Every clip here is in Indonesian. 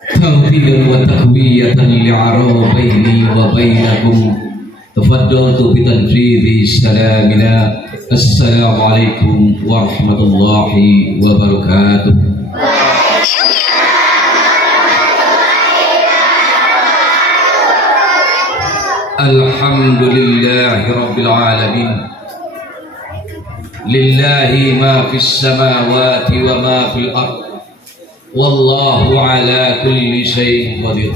توفيقا وتقوية لعرابين وبينكم تفضلت بتنفيذ سلامنا. السلام عليكم ورحمة الله وبركاته. الحمد لله رب العالمين، لله ما في السماوات وما في الأرض، والله على كل شيء قدير.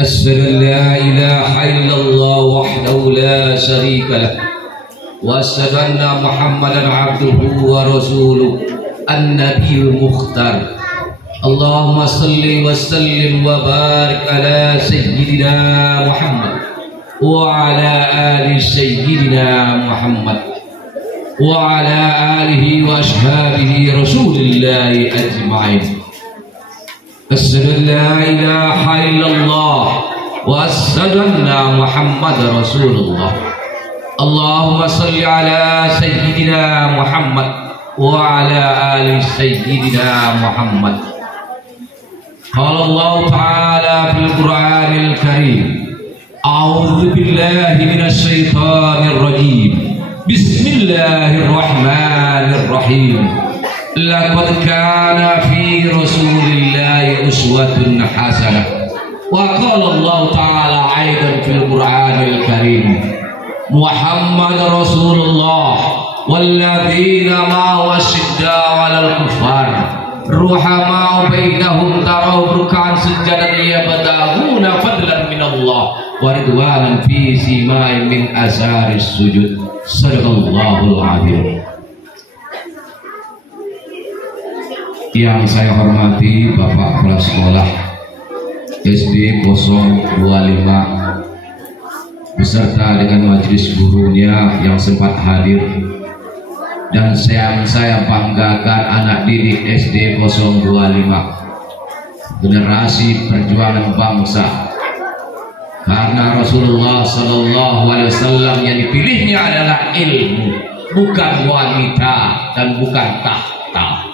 أشهد أن لا إله إلا الله وحده لا شريك له، وأشهد أن محمدا عبده ورسوله النبي المختار. اللهم صل وسلم وبارك على سيدنا محمد وعلى آل سيدنا محمد وعلى آله وأصحابه رسول الله أجمعين. أشهد أن لا إله إلا الله وأشهد أن محمد رسول الله. اللهم صل على سيدنا محمد وعلى آل سيدنا محمد. قال الله تعالى في القرآن الكريم: أعوذ بالله من الشيطان الرجيم، بسم الله الرحمن الرحيم. لقد كان في رسول الله أسوة حسنة. وقال الله تعالى أيضا في القرآن الكريم: محمد رسول الله والذين معه أشداء على الكفار رحماء بينهم تراهم ركعا سجدا يبتغون فضلا من الله ورضوانا في سيماهم من آثار السجود. صدق الله العظيم. Yang saya hormati Bapak Kepala Sekolah SD 025 beserta dengan majelis gurunya yang sempat hadir, dan saya banggakan anak didik SD 025, generasi perjuangan bangsa, karena Rasulullah SAW yang dipilihnya adalah ilmu, bukan wanita dan bukan tahta.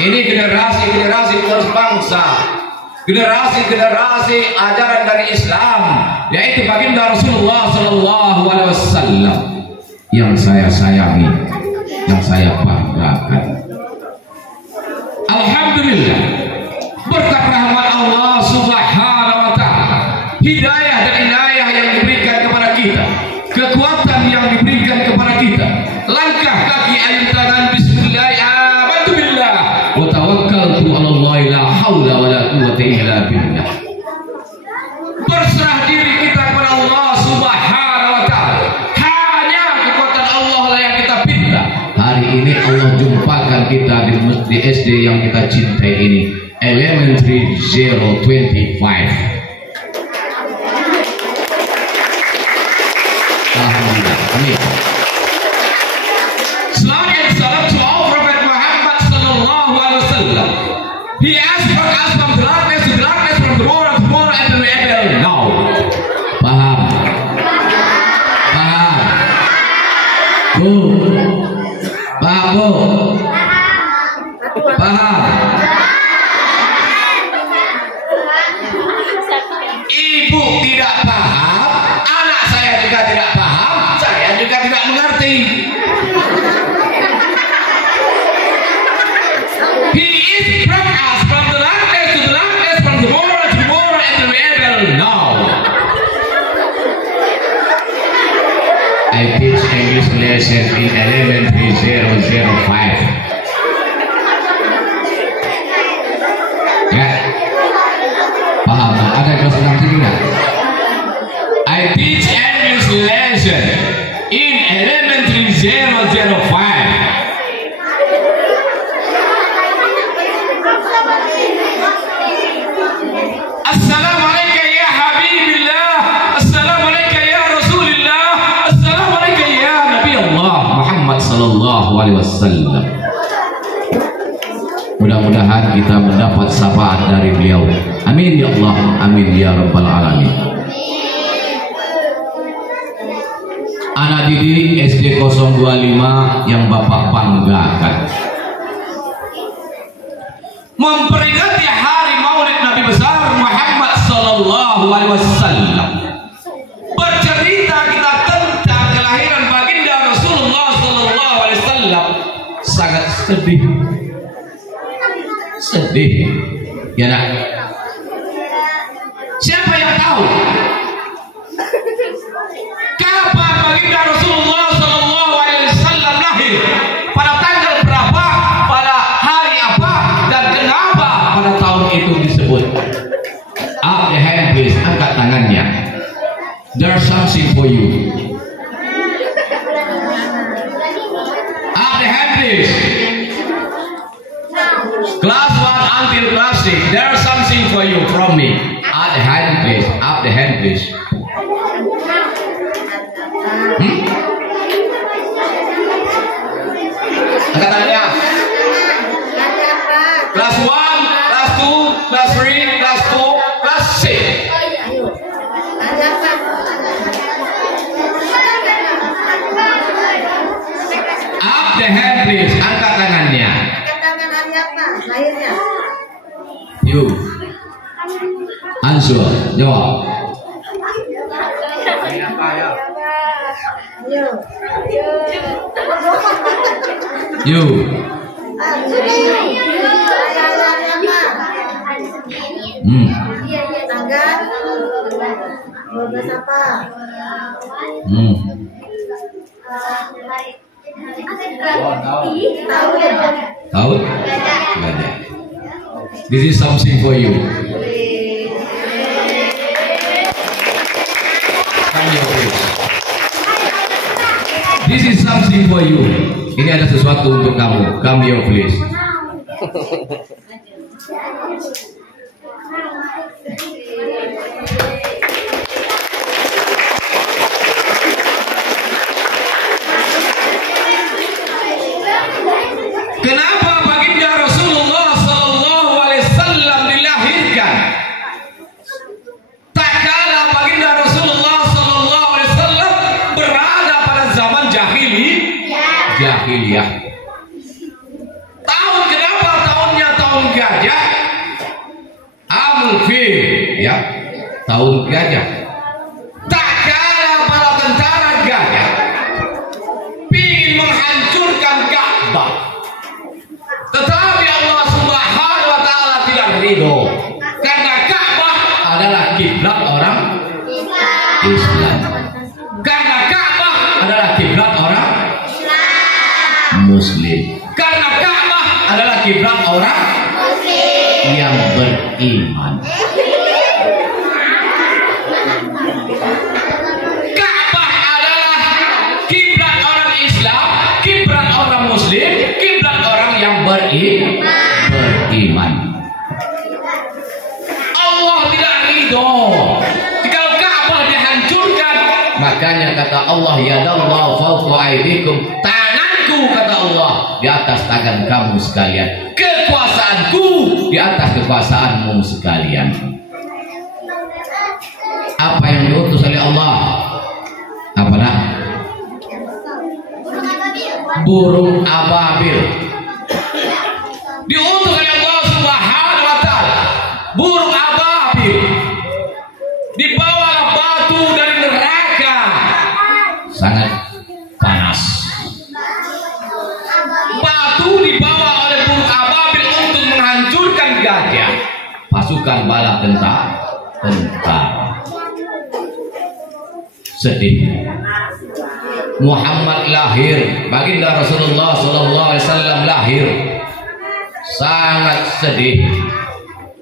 Ini generasi penerus bangsa, generasi ajaran dari Islam, yaitu baginda Rasulullah SAW yang saya sayangi, yang saya banggakan. Alhamdulillah, berkat rahmat Allah Subhanahu wa Ta'ala, hidayah dan inayah yang diberikan kepada kita, kekuatan yang diberikan kepada kita, langkah kaki ayun tangan bismillah, amantu billah wa tawakkaltu 'ala Allah, la haula wa la quwwata illa billah. Berserah diri kita kepada Allah Subhanahu wa Ta'ala. Hanya kekuatan Allah lah yang kita pinta. Hari ini Allah jumpakan kita di SD yang kita cintai ini, Elementary 025. Alhamdulillah. Amin. Selamat dan salam to our Prophet Muhammad sallallahu alaihi wasallam. He asked for us from darkness to darkness, from tomorrow to tomorrow, and we able now. Paham? Paham? Bu? Paham, Bu? Paham? Ibu tidak paham, anak saya juga tidak paham, saya juga tidak mengerti. He is from us, from the darkness to the darkness, from tomorrow to tomorrow, and we able now. I teach English lesson in Elementary 005. Ya, paham? Ada kelas 6 sini nggak? I teach English lesson in Elementary 005. Assalamualaikum ya Habibillah, Assalamualaikum ya Rasulillah, Assalamualaikum ya Nabi Allah Muhammad sallallahu alaihi wasallam. Mudah-mudahan kita mendapat syafaat dari beliau. Amin ya Allah, amin ya rabbal alamin. Anak didik SD 025 yang Bapak banggakan, memperingati hari Maulid Nabi besar Muhammad sallallahu alaihi wasallam. Bercerita kita tentang kelahiran baginda Rasulullah sallallahu alaihi wasallam sangat sedih. Sedih. Ya nak. Siapa yang tahu kapan baginda Rasulullah sallallahu alaihi wasallam lahir? Pada tanggal berapa? Pada hari apa? Dan kenapa pada tahun itu disebut? Up the hand please, angkat tangannya. There's something for you. Up the hand please. Class 1 until class 6. There's something for you from me. Up the hand please. Up the hand please. Angkat tangannya. Class 1, class 2, class 3, class 4, class 6. Up the hand please. Angkat tangannya. Angkat tangan hari apa? Lahirnya. You. Answer. Jawab. You. Tanggal 12 apa? Tahu? This is something for you. Come here, please. This is something for you. Ini ada sesuatu untuk kamu. Come here, please. Kenapa baginda Rasulullah sallallahu alaihi wasallam dilahirkan? Tak kala baginda Rasulullah sallallahu alaihi wasallam berada pada zaman jahiliyah. Tahun kenapa tahunnya tahun gajah? Amul Fil, ya. Tahun gajah. Tak kala para tentara gajah ingin menghancurkan Ka'bah. Tetapi Allah Subhanahu wa taala tidak ridho karena Ka'bah adalah kiblat orang Islam. Karena Ka'bah adalah kiblat orang Muslim. Karena Ka'bah adalah kiblat orang yang beriman. Ka'bah adalah kiblat orang Islam, kiblat orang Muslim, kiblat orang yang beriman. Allah tidak ridho jika Ka'bah dihancurkan. Makanya kata Allah, yadallahu fawqa aydikum, tanganku kata Allah di atas tangan kamu sekalian, kekuasaanku di atas kekuasaanmu sekalian. Apa yang diutus oleh Allah? Apa nak? Burung ababil. Diutus oleh Allah Subhanahu wa taala. Burung ababil. Dibawa batu dari neraka. Sangat panas. Batu dibawa oleh burung ababil untuk menghancurkan gajah. Pasukan bala tentara. Sedih. Muhammad lahir, baginda Rasulullah sallallahu alaihi wasallam lahir. Sangat sedih.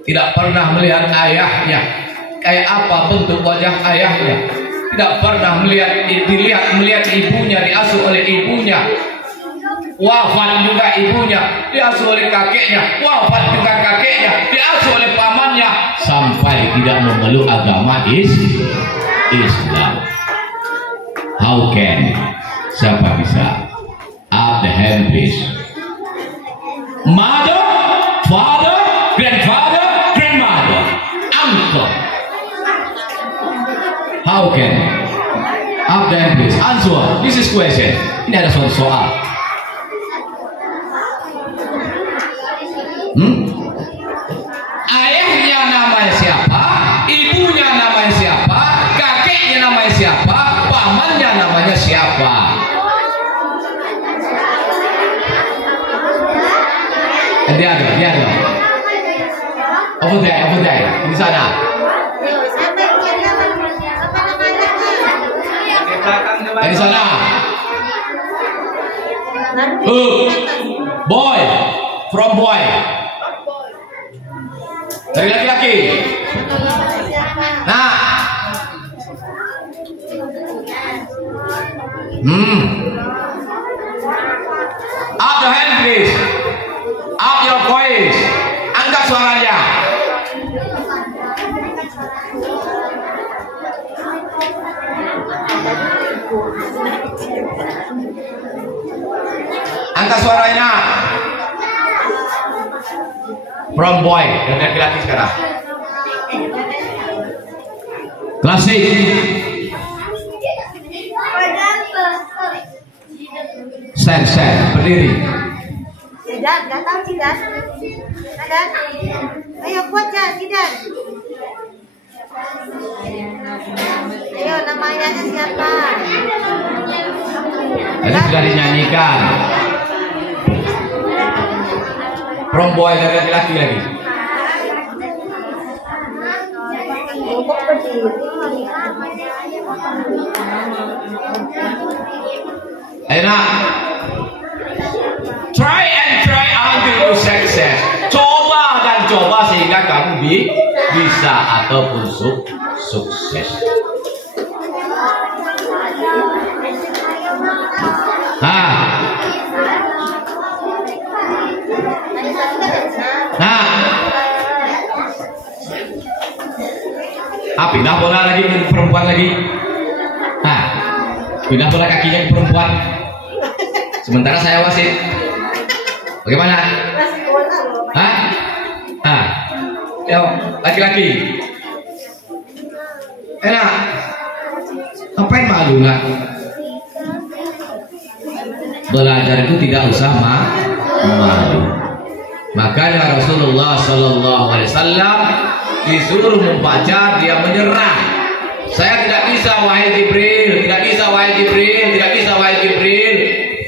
Tidak pernah melihat ayahnya. Kayak apa bentuk wajah ayahnya. Tidak pernah melihat ibunya, diasuh oleh ibunya. Wafat juga ibunya, diasuh oleh kakeknya. Wafat juga kakeknya, diasuh oleh pamannya. Sampai tidak memeluk agama Islam. How can? Siapa bisa? Up the hand please. Mother, father, grandfather, grandmother, uncle. How can? Up the hand please. Answer. This is question. Ini ada soal. Dia ada. Over there. Di sana. Siapa yang jaga? Apa namanya? Di sana. Boy. From boy. Dari laki-laki. Nah. Up the hand please. Up your voice. Angkat suaranya. Angkat suaranya. From boy. Dan laki-laki sekarang. Klasik. Stand, berdiri. Tidak tahu tidak. Ada. Ayo kuat ya, tidak. Ayo namanya siapa? Tadi sudah dinyanyikan. From boy dan laki-laki lagi. Ayo nak. Try until you success. Coba dan coba sehingga kamu bisa ataupun sukses. Pindah bola lagi ke perempuan lagi. Pindah bola kakinya ke perempuan. Sementara saya wasit. Bagaimana? Yo, laki-laki. Enak. Ngapain malu nak? Belajar itu tidak usah malu. Makanya Rasulullah Sallallahu Alaihi Wasallam disuruh membaca, dia menyerah. Saya tidak bisa wahai Jibril,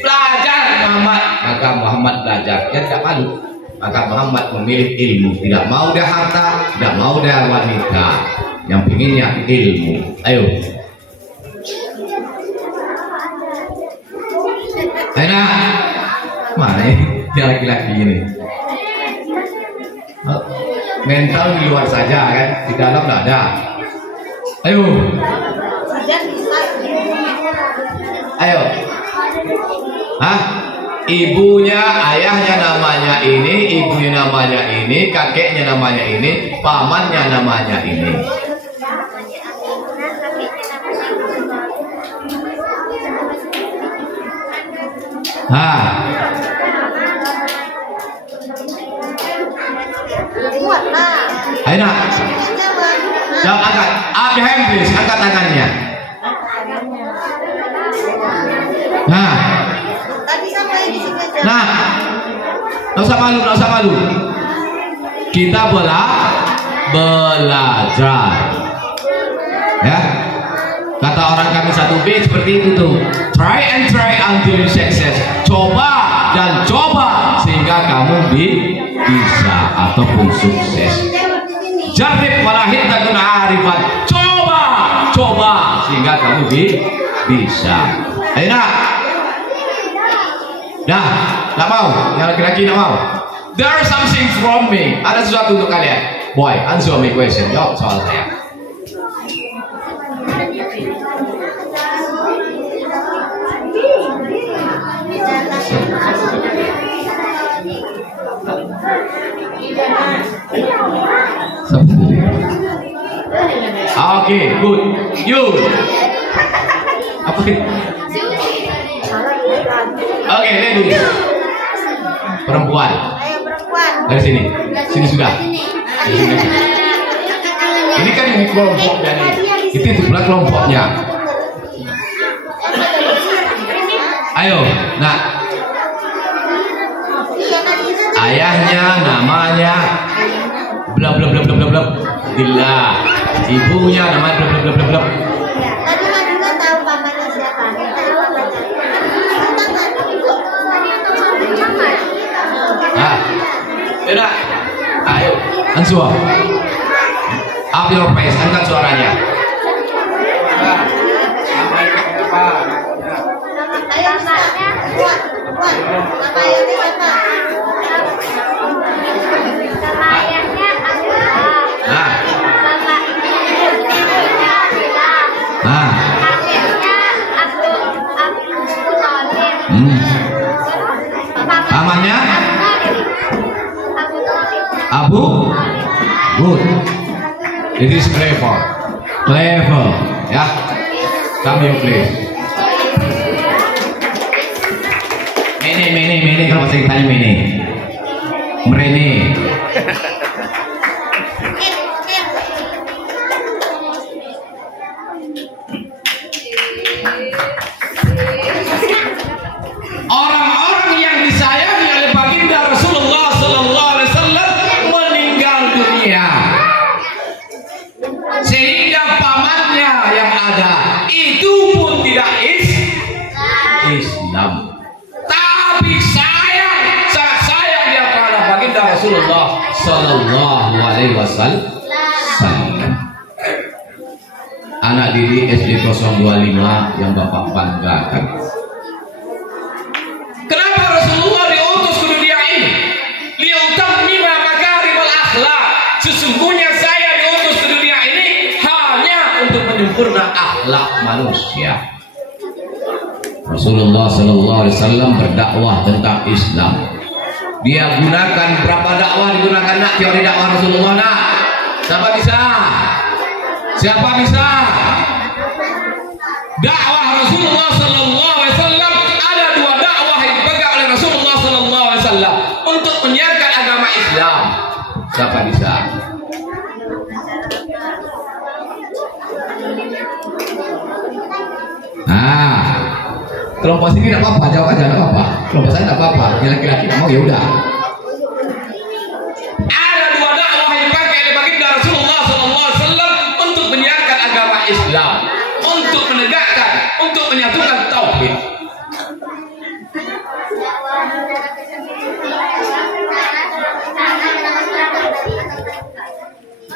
belajar Muhammad. Maka Muhammad belajar, dia tidak malu. Maka Muhammad memilih ilmu, tidak mau dia harta, tidak mau dia wanita, yang pinginnya ilmu. Ayo. Enak. Mana dia laki-laki ini? Mental di luar saja kan, di dalam tidak ada. Ayo. Ibunya, ayahnya namanya ini, ibunya namanya ini, kakeknya namanya ini, pamannya namanya ini. Ayo nak. Jangan angkat. Up your hand please. Angkat tangannya. Nggak usah malu. Kita belajar. Ya. Kata orang kami 1B seperti itu tuh. Try until you success. Coba dan coba sehingga kamu bisa ataupun sukses. Jarib walahid takun arifan. Coba sehingga kamu bisa. Ayo nak. Nggak mau. Yang laki-laki nggak mau. There is something from me. Ada sesuatu untuk kalian. Boy, answer me question. Jawab soal saya. Oke, good. You. Apa itu? Oke, ladies. Perempuan. Dari sini. Sini sudah. Ini kan ini kelompoknya nih. Itu sebelah kelompoknya. Ayo, nak. Ayahnya namanya bla bla bla bla bla bla. Billah. Ibunya namanya bla bla bla bla bla. Tahu pamannya siapa? suara. Up your face, angkat suaranya. Ayo Ustaznya. Buat. Nama ayahnya siapa? Nama ayahnya Abdullah. Nah. Nama ibunya Abdullah. Nah. Kakeknya Abdul Talib. Namanya Abu Talib. Abu. Good. It is clever. Clever. Ya. Come here please. Mene kalau bahasa Itali mene. Merene. Orang-orang yang disayangi oleh baginda Rasulullah Sallallahu Alaihi Wasallam meninggal dunia, sehingga pamannya yang ada itu pun tidak Islam. Tapi sangat sayang dia pada baginda Rasulullah Sallallahu Alaihi Wasallam. Anak didik SD 025 yang Bapak banggakan. Kenapa Rasulullah diutus ke dunia ini? Liutammima makarimal akhlak. Sesungguhnya saya diutus ke dunia ini hanya untuk menyempurna akhlak manusia. Rasulullah Sallallahu Alaihi Wasallam berdakwah tentang Islam. Dia gunakan berapa dakwah digunakan nak teori dakwah Rasulullah nak? Siapa bisa? Siapa bisa? Dakwah Rasulullah Sallallahu Alaihi Wasallam ada dua dakwah yang dipegang oleh Rasulullah Sallallahu Alaihi Wasallam untuk menyiarkan agama Islam. Siapa bisa? Kelompok sini tidak apa-apa, jawab aja tidak apa-apa. Kelompok saya tidak apa-apa, yang laki-laki tidak mau ya udah. Ada dua dakwah yang dipakai oleh baginda Rasulullah SAW untuk menyiarkan agama Islam, untuk menegakkan, untuk menyatukan tauhid.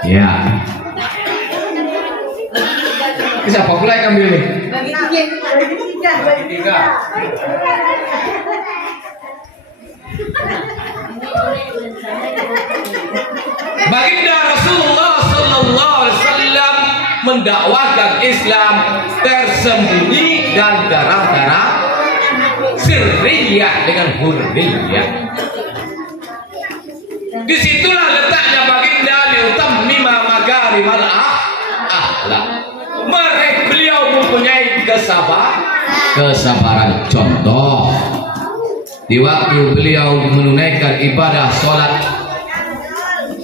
Ya. Siapa pula yang ambil ini? Tiga. Baginda Rasulullah Sallallahu Alaihi Wasallam mendakwakan Islam tersembunyi dan darah-darah sirriyah dengan hurriyah. Disitulah letaknya baginda liutammima makarimal akhlak. Beliau mempunyai kesabaran. Contoh, di waktu beliau menunaikan ibadah sholat,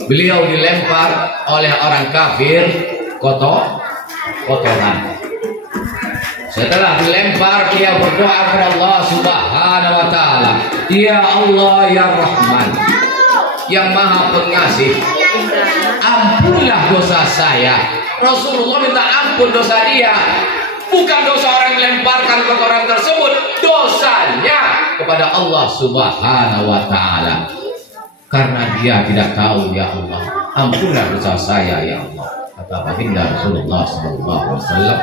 beliau dilempar oleh orang kafir kotoran. Setelah dilempar, dia berdoa kepada Allah Subhanahu wa Ta'ala, Ya Allah, Ya Rahman, yang Maha Pengasih, ampunlah dosa saya. Rasulullah minta ampun dosa dia, bukan dosa orang yang lemparkan kotoran tersebut, dosanya kepada Allah Subhanahu wa Ta'ala. Karena dia tidak tahu, Ya Allah, ampunlah dosa saya, Ya Allah, kata baginda Rasulullah SAW.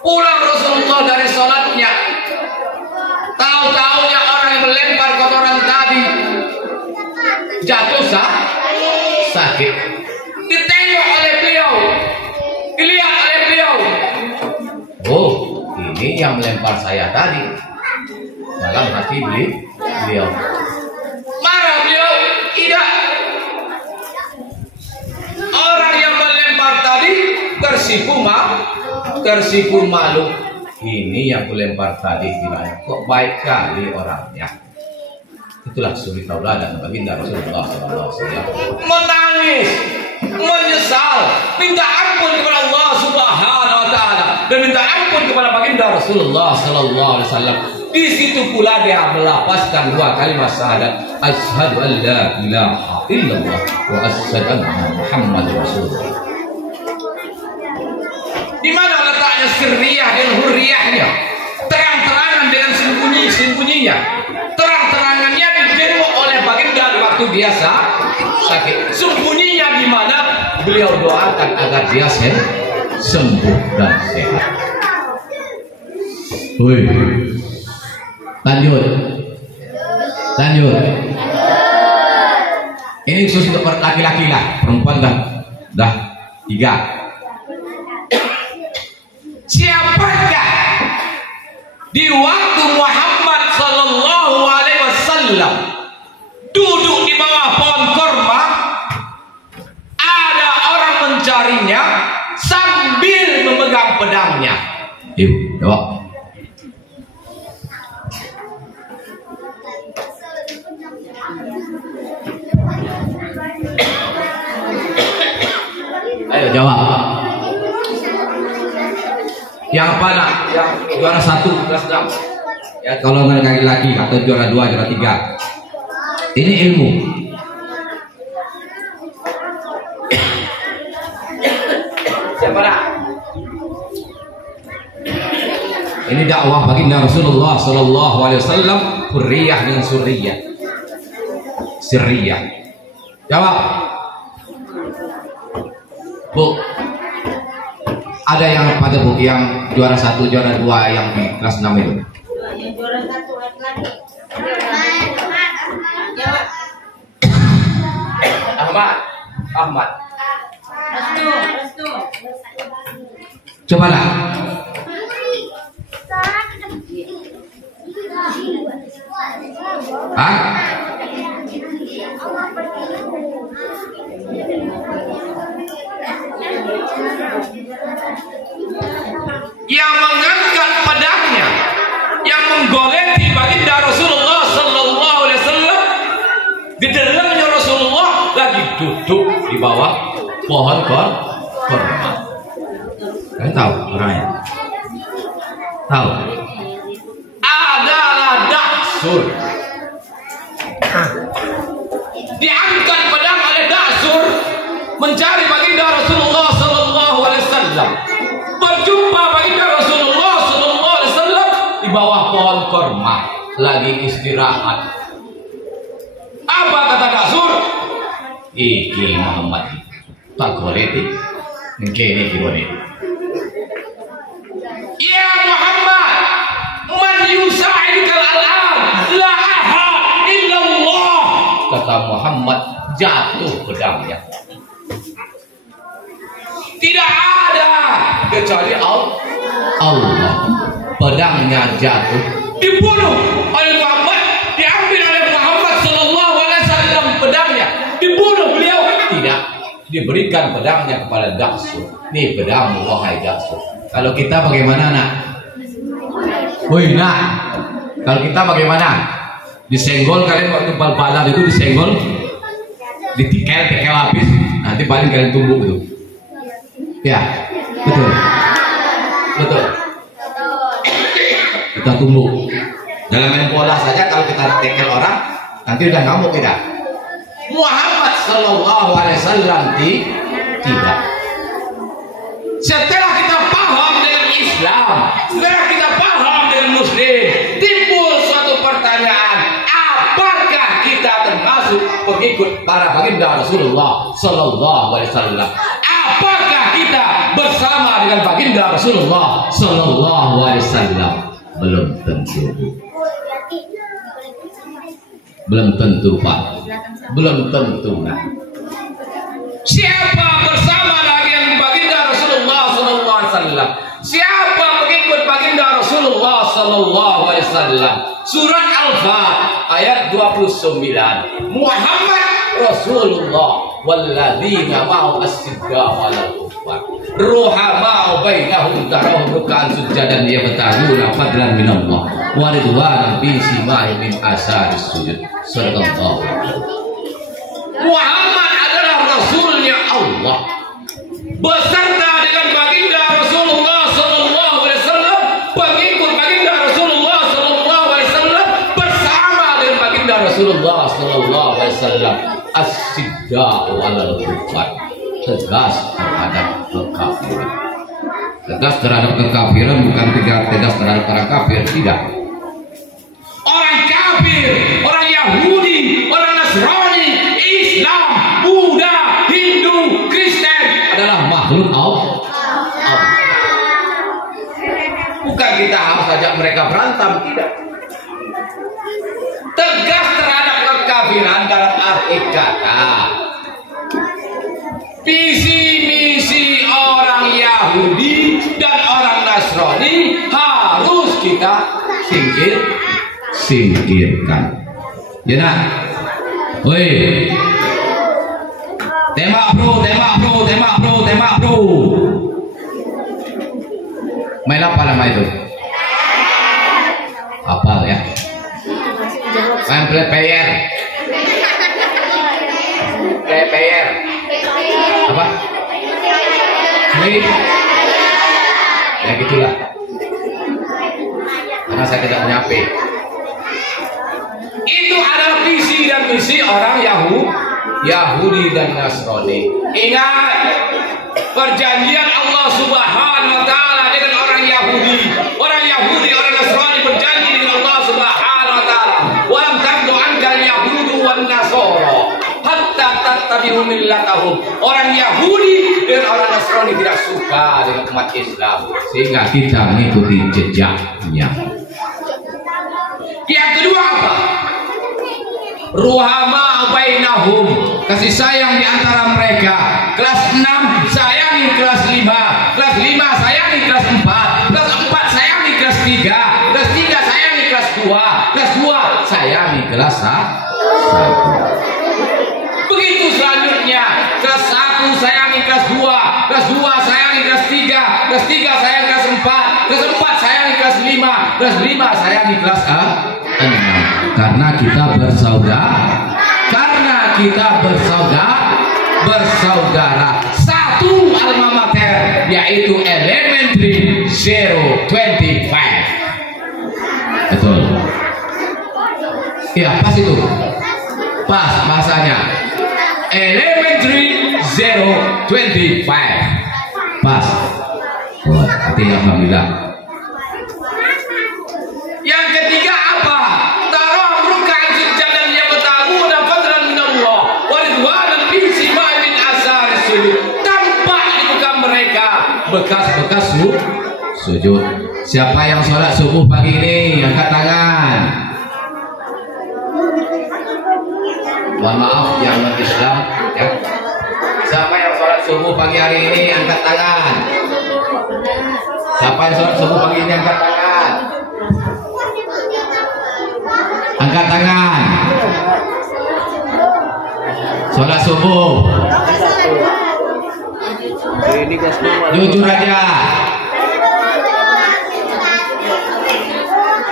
Pulang Rasulullah dari sholatnya, tahu-tahunya orang yang melempar kotoran tadi jatuh sakit. Ditengok oleh beliau, dilihat oleh beliau, oh, ini yang melempar saya tadi. Dalam hati beliau marah, beliau tidak. Orang yang melempar tadi tersipu malu. Ini yang kulempar tadi, kok baik kali orangnya. Itulah suri tauladan baginda Rasulullah SAW. Menangis, menyesal, minta ampun kepada Allah Subhanahu wa Ta'ala, dan minta ampun kepada baginda Rasulullah SAW. Di situ pula dia melapaskan dua kalimat syahadat, asyhadu an la ilaha illallah wa asyhadu anna Muhammadar Rasulullah. Di mana letaknya sirriyah dan hurriyahnya? Terang-terangan dengan sembunyi-sembunyinya. Terang-terangannya diterima oleh baginda di waktu biasa sakit. Sembunyinya di mana? Beliau doakan agar dia sembuh dan sehat. Woi, lanjut. Ini khusus untuk laki-laki lah, perempuan dah 3. Siapakah di waktu Muhammad Sallallahu Alaihi Wasallam duduk di bawah pohon korma, ada orang mencarinya sambil memegang pedangnya? Yuk, jawab. Ayo jawab. Yang apa nak? Yang juara 1 kelas 6. Ya kalau nggak laki atau juara 2, juara 3. Ini ilmu. Siapa nak? Ini dakwah baginda Rasulullah Sallallahu Alaihi Wasallam, hurriyah dengan surriyah, sirriyah. Jawab. Bu, ada yang pada bu yang juara 1, juara 2 yang di kelas 6 itu? Yang juara 1 laki-laki. Jawab. Ahmad. Restu. Coba lah. Hah? Yang mengangkat pedangnya, yang menggoleti baginda Rasulullah Sallallahu Alaihi Wasallam, di dalamnya Rasulullah lagi duduk di bawah pohon korma. Kalian tahu orangnya? Tahu? Adalah Daksur. Diangkat pedang oleh Daksur mencari baginda Rasulullah Sallallahu Alaihi Wasallam. Berjumpa baginda Rasulullah Sallallahu Alaihi Wasallam di bawah pohon korma lagi istirahat. Apa kata Daksur? Iki Muhammad tak goleti, ini goleti. Ya Muhammad, man yusa'idukal al'an la ahad illallah. Kata Muhammad, jatuh pedangnya. Tidak ada kecuali Allah. Pedangnya jatuh, dibunuh oleh Muhammad, diambil oleh Muhammad Sallallahu Alaihi Wasallam pedangnya, dibunuh beliau. Tidak, diberikan pedangnya kepada Daksur. Nih pedangmu wahai Daksur. Kalau kita bagaimana nak? Woi nak, kalau kita bagaimana? Disenggol kalian waktu bal-balan itu disenggol, ditikel habis, nanti paling kalian tumbuk itu. Ya, betul. Kita tumbuk. Dalam main bola saja kalau kita tekel orang, nanti udah ngamuk kita. Muhammad Sallallahu Alaihi Wasallam tidak. Setelah kita paham dengan Islam, setelah kita paham dengan Muslim, timbul suatu pertanyaan: apakah kita termasuk pengikut para baginda Rasulullah Sallallahu Alaihi Wasallam? Apakah kita bersama dengan baginda Rasulullah Sallallahu Alaihi Wasallam? Belum tentu. Belum tentu Pak. Belum tentu nak. Siapa bersama dengan baginda Rasulullah Sallallahu Alaihi Wasallam? Siapa pengikut baginda Rasulullah Sallallahu Alaihi Wasallam? Surat Al-Fat ayat 29. Muhammad Rasulullah walladzina ma'ahu as-siddaqu 'alal kuffar ruhama'u bainahum tarahum ruk'an sujadan yabtaguna fadlan minallah wa ridwanan bi simahim min asaris sujud. Sallallahu Muhammad adalah rasulnya Allah beserta dengan baginda Rasulullah Sallallahu Alaihi Wasallam, pengikut baginda Rasulullah Sallallahu Alaihi Wasallam bersama dengan baginda Rasulullah Sallallahu Alaihi Wasallam. As-siddaqu 'alal kuffar, tegas terhadap kekafiran. Tegas terhadap kekafiran bukan tegas terhadap orang kafir, tidak. Orang kafir, orang Yahudi, orang Nasrani, Islam mereka berantem, tidak. Tegas terhadap kekafiran dalam arti kata visi misi orang Yahudi dan orang Nasrani harus kita singkirkan. Ya nak, woi, tembak bro, tembak bro, tembak bro, tembak bro. Main apa nama itu? Apal ya? Main player. Player. Apa? Ya gitulah. Karena saya tidak nyampe. Itu adalah visi dan misi orang Yahudi dan Nasrani. Ingat, perjanjian Allah Subhanahu wa taala dengan orang Yahudi, orang Nasrani berjanji dengan Allah Subhanahu wa taala, "Wa lam tardu ankal yahudu wan nasara hatta tattabi'u millatahum." Orang Yahudi dan orang Nasrani tidak suka dengan umat Islam, sehingga kita mengikuti jejaknya. Yang kedua apa? Ruhama bainahum, kasih sayang di antara mereka. Kelas 6 sayangi kelas 5, kelas 5 sayangi kelas 4, kelas 4 sayangi kelas 3, kelas 3 sayangi kelas 2, kelas 2 sayangi kelas 1. Begitu selanjutnya, kelas 1 sayangi kelas 2, kelas 2 sayangi kelas 3, kelas 3 sayangi kelas 4, kelas 4 sayangi kelas 5, kelas 5 sayangi kelas 6. Karena kita bersaudara satu alma mater, yaitu Elementary 025. Betul ya, pas itu, pas bahasanya Elementary 025, pas. Oh, artinya alhamdulillah. Yang ketiga apa? Tampak di muka mereka bekas-bekas sujud. Siapa yang sholat subuh pagi ini angkat tangan. Mohon maaf yang non-Islam ya. Siapa yang sholat subuh pagi hari ini angkat tangan. Siapa yang sholat subuh pagi ini angkat tangan. Angkat tangan. Sholat subuh. Jujur aja.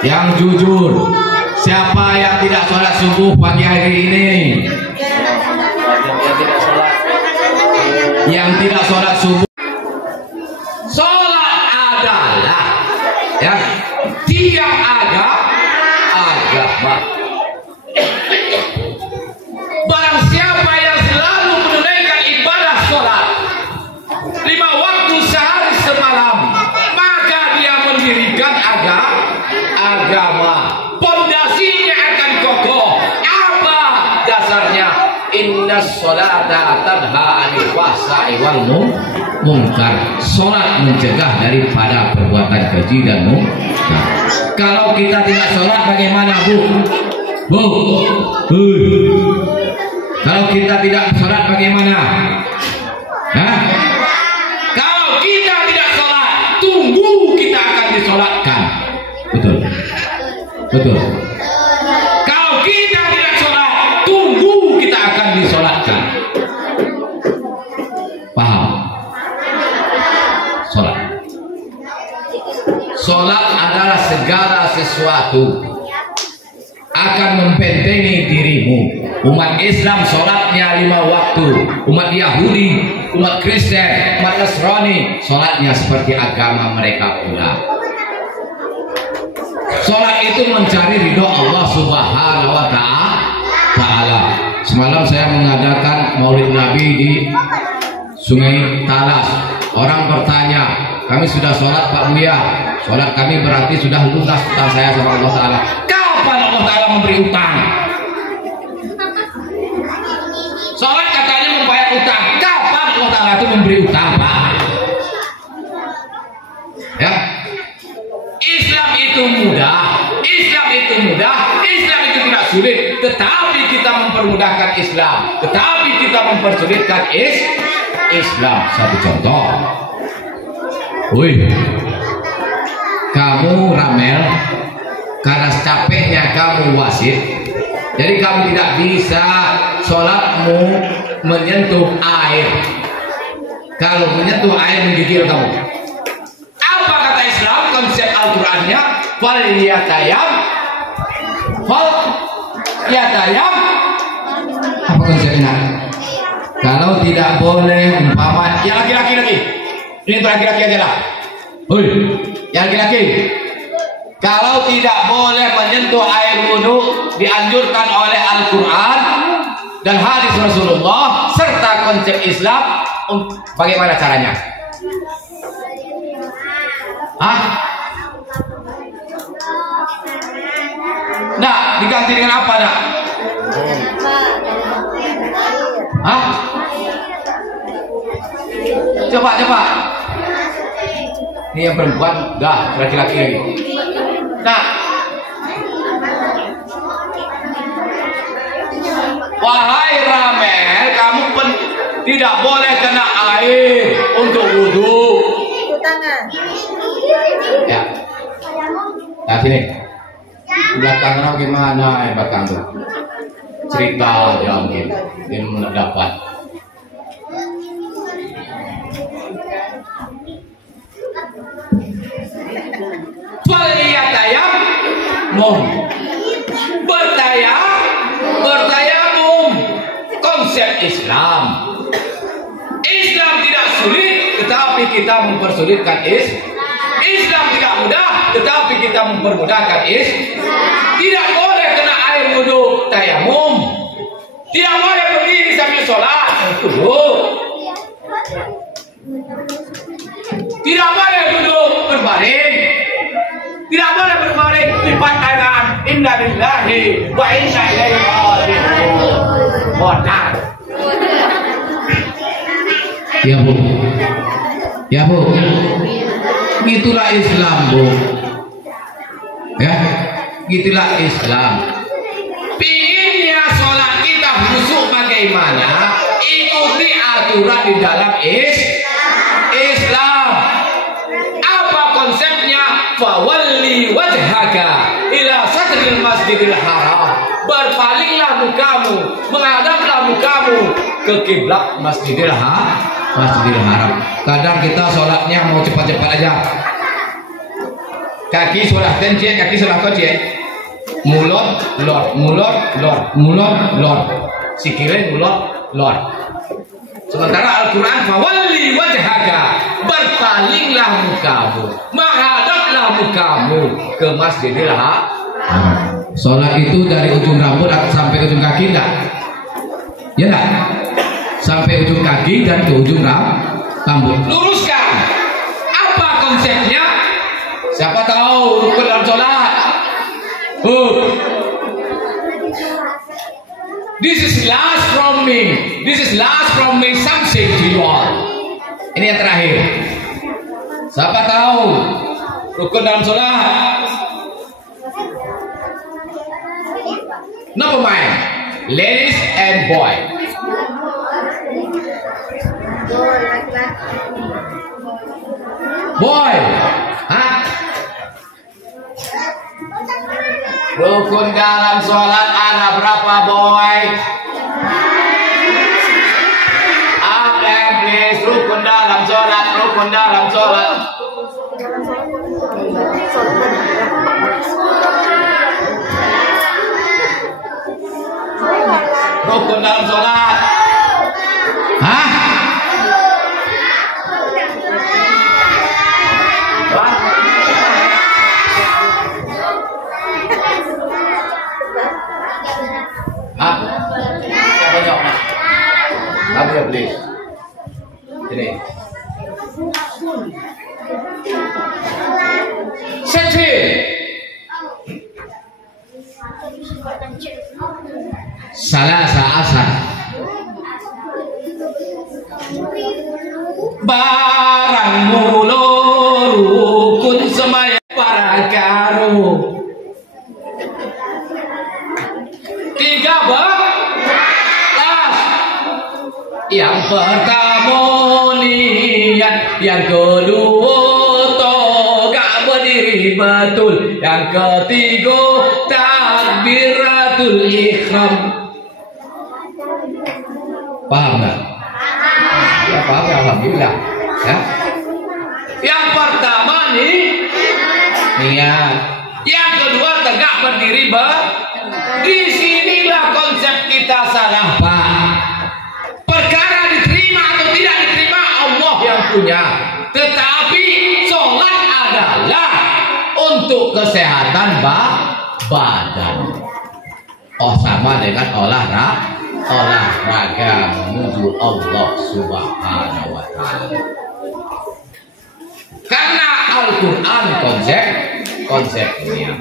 Yang jujur. Siapa yang tidak sholat subuh pagi hari ini? Yang tidak sholat subuh. Sholat adalah ya tiap agama. Barang siapa yang selalu menunaikan ibadah sholat 5 waktu sehari semalam, maka dia mendirikan agama. Pondasinya akan kokoh. Apa dasarnya? Inna sholata tanha 'anil fahsya'i wal munkar. Sholat mencegah daripada perbuatan keji dan munkar. Kalau kita tidak sholat bagaimana, Bu? Kalau kita tidak sholat bagaimana? Hah? Kalau kita tidak sholat, tunggu kita akan disolatkan. Betul. Kalau kita tidak sholat, tunggu kita akan disolatkan. Paham? Sholat adalah segala sesuatu akan membentengi dirimu. Umat Islam sholatnya 5 waktu, umat Yahudi, umat Kristen, umat Nasrani sholatnya seperti agama mereka pula. Sholat itu mencari ridho Allah Subhanahu wa taala. Semalam saya mengadakan Maulid Nabi di Sungai Talas. Orang bertanya, kami sudah sholat Pak Buya, sholat kami berarti sudah lunas utang saya sama Allah Taala. Kapan Allah Taala memberi utang? Sholat katanya membayar utang. Kapan Allah Taala itu memberi utang, Pak? Ya, Islam itu sulit, tetapi kita mempermudahkan Islam, tetapi kita mempersulitkan Islam. Satu contoh, wih, kamu Ramel, karena capeknya kamu wasit, jadi kamu tidak bisa sholatmu menyentuh air. Kalau menyentuh air menggigil kamu. Apa kata Islam? Konsep Al-Qur'annya, fal yatayam. Apa konsepnya? Kalau tidak boleh umpama yang laki-laki lagi. Ini untuk laki-laki aja lah. Hoi, yang laki-laki. Kalau tidak boleh menyentuh air wudu dianjurkan oleh Al-Qur'an dan hadis Rasulullah serta konsep Islam, bagaimana caranya? Hah? Nah, diganti dengan apa, nak? Hah? Coba. Ini yang perempuan, dah laki-laki lagi. Nah, wahai Ramel, kamu tidak boleh kena air untuk wudhu. Ya. Nah, sini. Belakangnya gimana ya belakang tuh? Cerita aja mungkin. Dia mendapat. Bertayamum. Konsep Islam. Islam tidak sulit, tetapi kita mempersulitkan Islam tidak mudah, tetapi kita mempermudahkan Tidak boleh kena air wudu tayamum. Tidak boleh berdiri sambil sholat. Tidak boleh duduk berbaring. Tidak boleh berbaring di pantangan. Inna lillahi wa inna ilaihi raji'un. Bodoh. Ya bu, gitulah Islam bu. Ya, gitulah Islam. Pinginnya sholat kita khusyuk bagaimana? Ikuti aturan di dalam Islam. Apa konsepnya? Fawalli wajhaka ila sadril masjidil haram. Berpalinglah mukamu, menghadaplah mukamu ke kiblat Masjidil Haram. Kadang kita sholatnya mau cepat-cepat aja. Kaki sholat tencet, kaki sholat kocet. Mulut, lor. Sikile, mulut, lor. Sementara Al-Quran, fawalli wajhaka, berpalinglah mukamu, menghadaplah mukamu ke Masjidil Haram. Sholat itu dari ujung rambut sampai ujung kaki enggak? Ya enggak? Sampai ujung kaki dan ke ujung rambut. Luruskan. Apa konsepnya? Siapa tahu rukun dalam sholat? This is last from me something to you all. Ini yang terakhir. Siapa tahu rukun dalam sholat? Number mind, ladies and boy. Boy, hah? Rukun dalam sholat ada berapa boy? Please, rukun dalam sholat. Rukun dalam sholat hah? Apa ya please? Ini Seti Salasa asar barang mulu rukun semaya para karu Yang pertama niat, yang kedua tegak berdiri betul, yang ketiga takbiratul ihram. Paham nggak? Ya paham ya, alhamdulillah. Ya. Yang pertama nih niat, yang kedua tegak berdiri disinilah konsep kita salah, Pak. Perkara diterima atau tidak diterima Allah yang punya, tetapi sholat adalah untuk kesehatan badan. Oh, sama dengan olahraga menuju Allah Subhanahu wa Ta'ala. Karena Al-Quran konsepnya.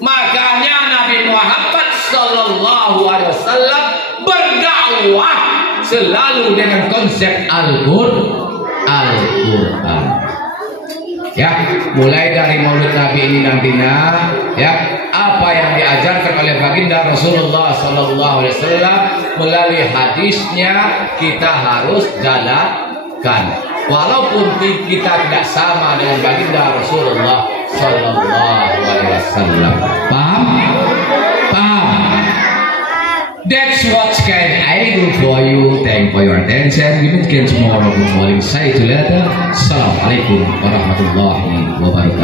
Makanya Nabi Muhammad Sallallahu Alaihi Wasallam berdakwah selalu dengan konsep Al-Quran. Ya, mulai dari Maulid Nabi ini nantinya, ya, apa yang diajarkan oleh baginda Rasulullah Sallallahu Alaihi Wasallam melalui hadisnya kita harus jalankan, walaupun kita tidak sama dengan baginda Rasulullah Sallallahu Alaihi Wasallam. Paham? That's what can I do for you. Thank you for your attention. We meet again tomorrow. Good morning. Say to later. Assalamualaikum warahmatullahi wabarakatuh.